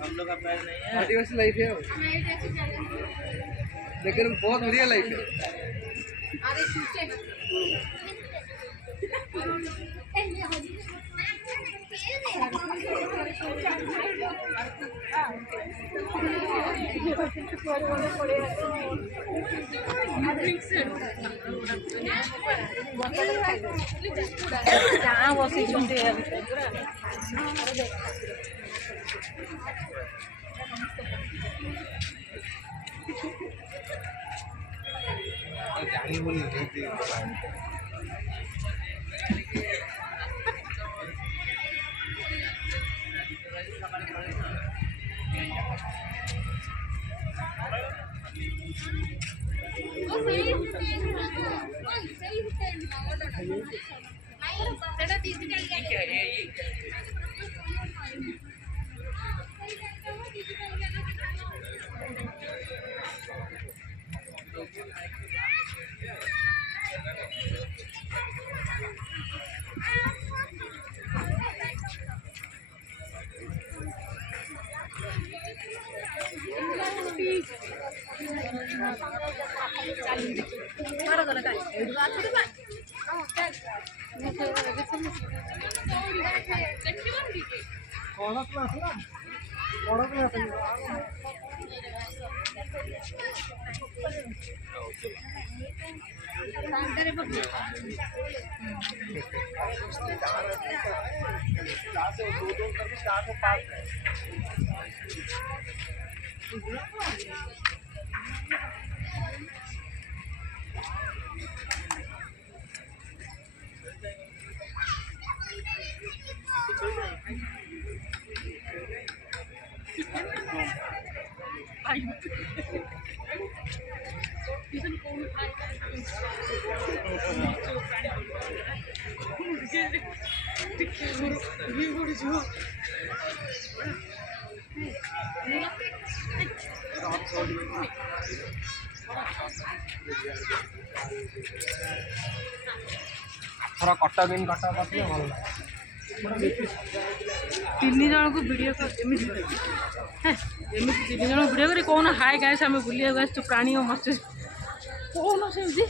हम लोग का पैर नहीं है, आदिवासी लाइफ है लेकिन बहुत बढ़िया लाइफ है। जहाँ बस जानी बोली थोड़ा कट्टा दिन कट्टा काटिए भल तीन जन को वीडियो एमती तीन जन वीडियो कर कौन हाय गाइस आम बुलिया प्राणी और मत्स्य कौन से